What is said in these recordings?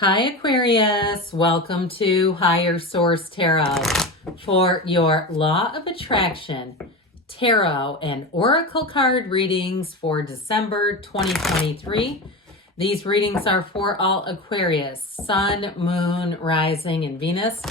Hi Aquarius, welcome to Higher Source Tarot for your Law of Attraction Tarot and Oracle card readings for December 2023. These readings are for all Aquarius, Sun, Moon, Rising, and Venus.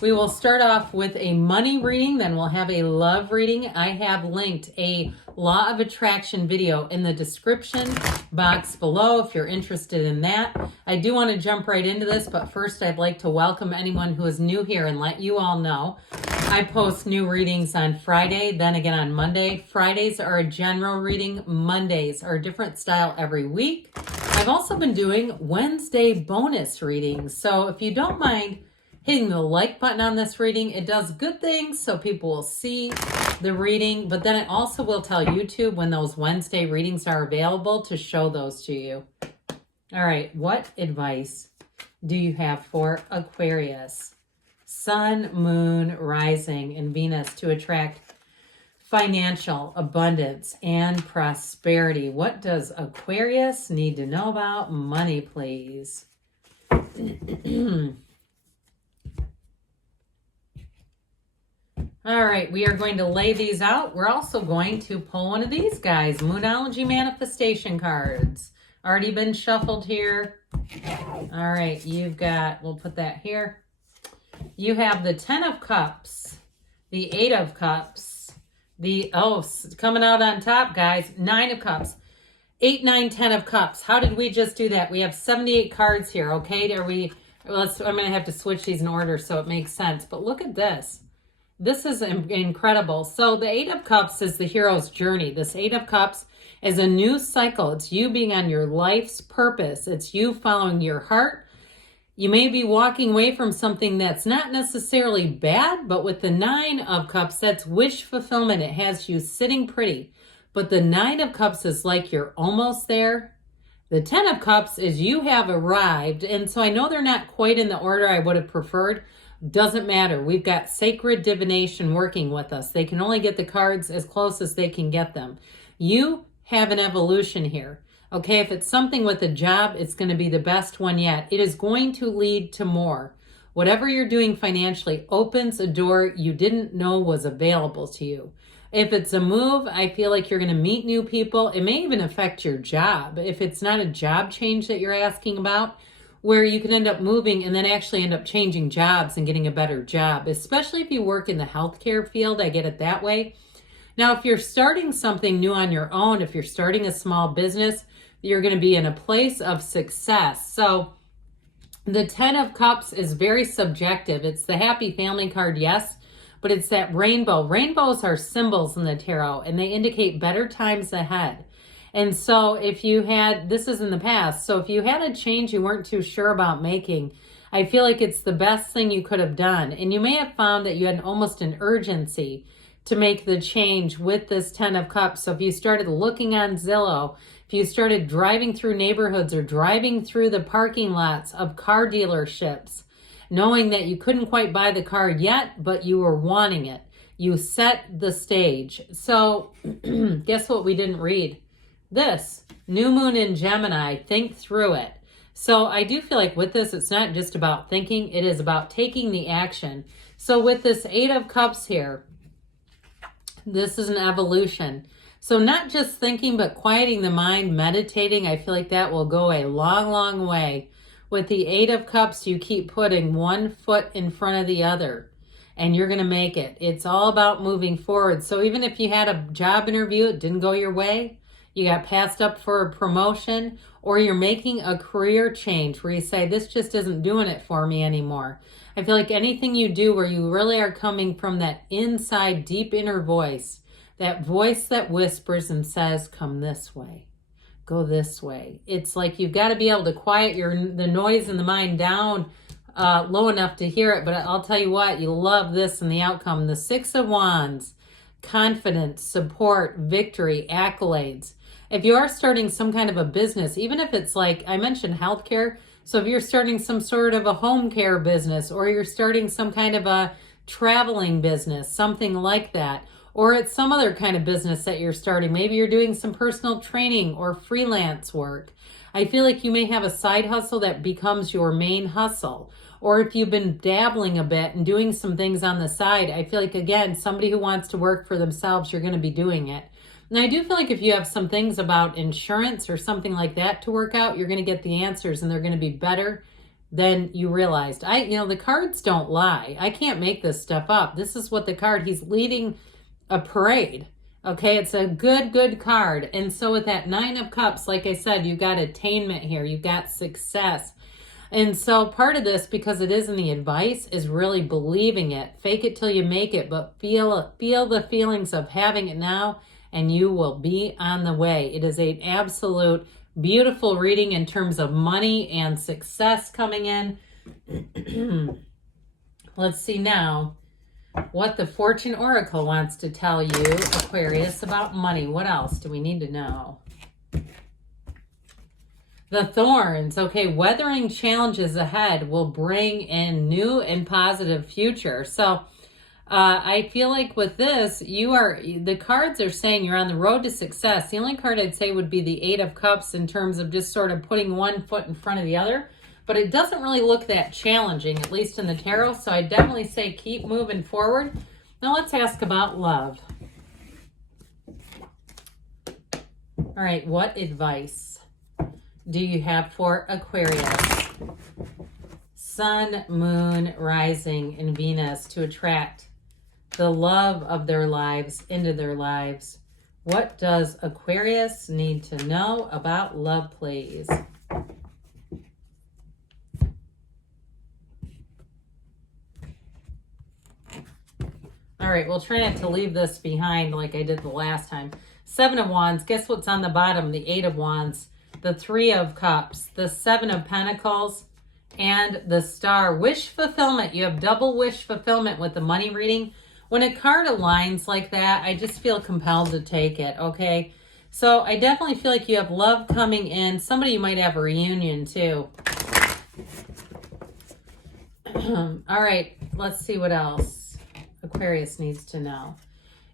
We will start off with a money reading, then we'll have a love reading. I have linked a Law of Attraction video in the description box below if you're interested in that. I do want to jump right into this, but first I'd like to welcome anyone who is new here and let you all know I post new readings on Friday, then again on Monday. Fridays are a general reading. Mondays are a different style every week. I've also been doing Wednesday bonus readings. So if you don't mind hitting the like button on this reading, it does good things so people will see the reading, but then it also will tell YouTube when those Wednesday readings are available to show those to you. All right, what advice do you have for Aquarius, Sun, Moon, Rising, and Venus to attract financial abundance and prosperity? What does Aquarius need to know about money, please? All right, we are going to lay these out. We're also going to pull one of these guys, Moonology Manifestation cards. Already been shuffled here. All right, you've got, we'll put that here. You have the 10 of Cups, the 8 of Cups, coming out on top, guys, 9 of Cups, 8, 9, 10 of Cups. How did we just do that? We have 78 cards here, okay? I'm going to have to switch these in order so it makes sense. But look at this. This is incredible. So the 8 of Cups is the hero's journey. This 8 of Cups is a new cycle. It's you being on your life's purpose. It's you following your heart. You may be walking away from something that's not necessarily bad, but with the 9 of Cups, that's wish fulfillment. It has you sitting pretty. But the 9 of Cups is like you're almost there. The 10 of Cups is you have arrived. And so I know they're not quite in the order I would have preferred. Doesn't matter. We've got sacred divination working with us. They can only get the cards as close as they can get them. You have an evolution here. Okay, if it's something with a job, it's going to be the best one yet. It is going to lead to more. Whatever you're doing financially opens a door you didn't know was available to you. If it's a move, I feel like you're going to meet new people. It may even affect your job. If it's not a job change that you're asking about, where you can end up moving and then actually end up changing jobs and getting a better job, especially if you work in the healthcare field. I get it that way. Now, if you're starting something new on your own, if you're starting a small business, you're going to be in a place of success. So the 10 of Cups is very subjective. It's the happy family card, yes, but it's that rainbow. Rainbows are symbols in the tarot, and they indicate better times ahead. And so if you had, this is in the past, so if you had a change you weren't too sure about making, I feel like it's the best thing you could have done. And you may have found that you had almost an urgency to make the change with this 10 of Cups. So if you started looking on Zillow, if you started driving through neighborhoods or driving through the parking lots of car dealerships, knowing that you couldn't quite buy the car yet, but you were wanting it, you set the stage. So guess what we didn't read? This, new moon in Gemini, think through it. So I do feel like with this, it's not just about thinking, it is about taking the action. So with this 8 of Cups here, this is an evolution. So not just thinking, but quieting the mind, meditating, I feel like that will go a long, long way. With the 8 of Cups, you keep putting one foot in front of the other, and you're going to make it. It's all about moving forward. So even if you had a job interview, it didn't go your way, you got passed up for a promotion, or you're making a career change where you say, this just isn't doing it for me anymore. I feel like anything you do where you really are coming from that inside deep inner voice, that voice that whispers and says, come this way, go this way. It's like you've got to be able to quiet the noise in the mind down low enough to hear it. But I'll tell you what, you love this and the outcome. The 6 of Wands, confidence, support, victory, accolades. If you are starting some kind of a business, even if it's like I mentioned healthcare, so if you're starting some sort of a home care business, or you're starting some kind of a traveling business, something like that, or it's some other kind of business that you're starting, maybe you're doing some personal training or freelance work. I feel like you may have a side hustle that becomes your main hustle. Or if you've been dabbling a bit and doing some things on the side, I feel like, again, somebody who wants to work for themselves, you're going to be doing it. And I do feel like if you have some things about insurance or something like that to work out, you're going to get the answers and they're going to be better than you realized. The cards don't lie. I can't make this stuff up. This is what the card, he's leading a parade. Okay, it's a good card. And so with that 9 of Cups, like I said, you got attainment here. You got success. And so part of this, because it is in the advice, is really believing it. Fake it till you make it, but feel the feelings of having it now, and you will be on the way. It is an absolute beautiful reading in terms of money and success coming in. Let's see now what the Fortune Oracle wants to tell you, Aquarius, about money. What else do we need to know? The Thorns. Okay, weathering challenges ahead will bring in new and positive future. So I feel like with this, the cards are saying you're on the road to success. The only card I'd say would be the 8 of Cups in terms of just sort of putting one foot in front of the other. But it doesn't really look that challenging, at least in the tarot. So I definitely say keep moving forward. Now let's ask about love. All right, what advice do you have for Aquarius? Sun, Moon, Rising, and Venus to attract the love of their lives into their lives. What does Aquarius need to know about love, please? All right, we'll try not to leave this behind like I did the last time. 7 of Wands. Guess what's on the bottom? The 8 of Wands. The 3 of Cups. The 7 of Pentacles. And the Star. Wish fulfillment. You have double wish fulfillment with the money reading. When a card aligns like that, I just feel compelled to take it, okay? So I definitely feel like you have love coming in. Somebody you might have a reunion too. All right, let's see what else Aquarius needs to know.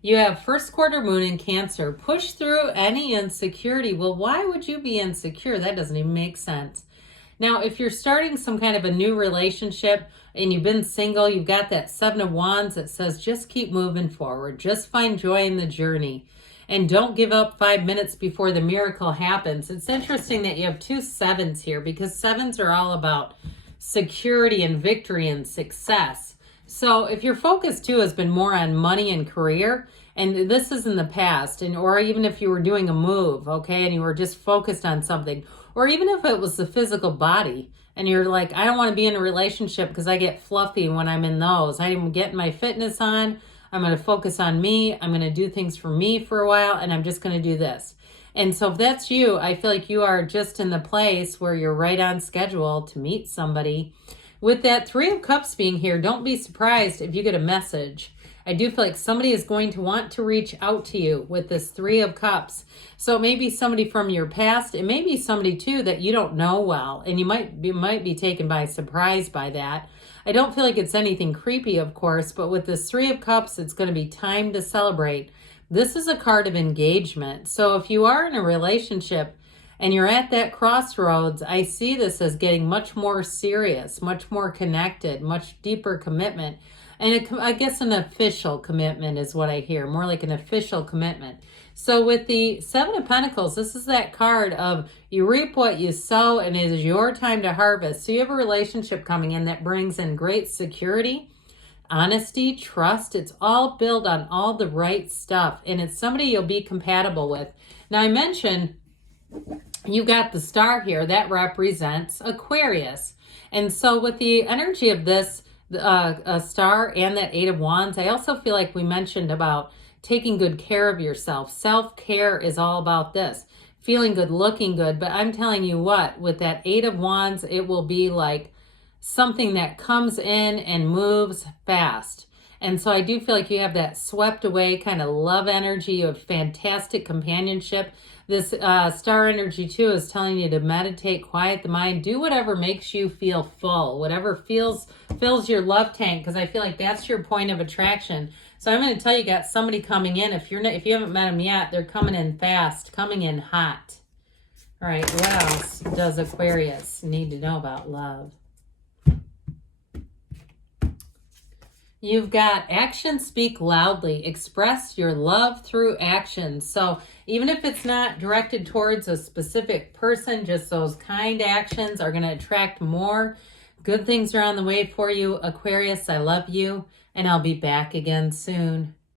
You have first quarter moon in Cancer. Push through any insecurity. Well, why would you be insecure? That doesn't even make sense. Now, if you're starting some kind of a new relationship and you've been single, you've got that 7 of Wands that says just keep moving forward. Just find joy in the journey. And don't give up 5 minutes before the miracle happens. It's interesting that you have 2 7s here because 7s are all about security and victory and success. So if your focus too has been more on money and career, and this is in the past, or even if you were doing a move, okay, and you were just focused on something, or even if it was the physical body, and you're like, I don't want to be in a relationship because I get fluffy when I'm in those. I'm getting my fitness on. I'm going to focus on me. I'm going to do things for me for a while, and I'm just going to do this. And so if that's you, I feel like you are just in the place where you're right on schedule to meet somebody. With that 3 of Cups being here, don't be surprised if you get a message. I do feel like somebody is going to want to reach out to you with this 3 of Cups. So it may be somebody from your past. It may be somebody too that you don't know well, and you might be taken by surprise by that. I don't feel like it's anything creepy, of course, but with this 3 of Cups, it's going to be time to celebrate. This is a card of engagement. So if you are in a relationship and you're at that crossroads, I see this as getting much more serious, much more connected, much deeper commitment. And I guess an official commitment is what I hear, more like an official commitment. So with the 7 of Pentacles, this is that card of you reap what you sow, and it is your time to harvest. So you have a relationship coming in that brings in great security, honesty, trust. It's all built on all the right stuff, and it's somebody you'll be compatible with. Now I mentioned you got the Star here. That represents Aquarius. And so with the energy of this Star and that 8 of Wands, I also feel like we mentioned about taking good care of yourself. Self-care is all about this. Feeling good, looking good. But I'm telling you what, with that 8 of Wands, it will be like something that comes in and moves fast. And so I do feel like you have that swept away kind of love energy. You have fantastic companionship. This Star energy too is telling you to meditate, quiet the mind, do whatever makes you feel full, whatever fills your love tank, because I feel like that's your point of attraction. So I'm going to tell you, got somebody coming in. If you haven't met them yet, they're coming in fast, coming in hot. All right, what else does Aquarius need to know about love? You've got actions speak loudly. Express your love through actions. So even if it's not directed towards a specific person, just those kind actions are going to attract more. Good things are on the way for you, Aquarius. I love you, and I'll be back again soon.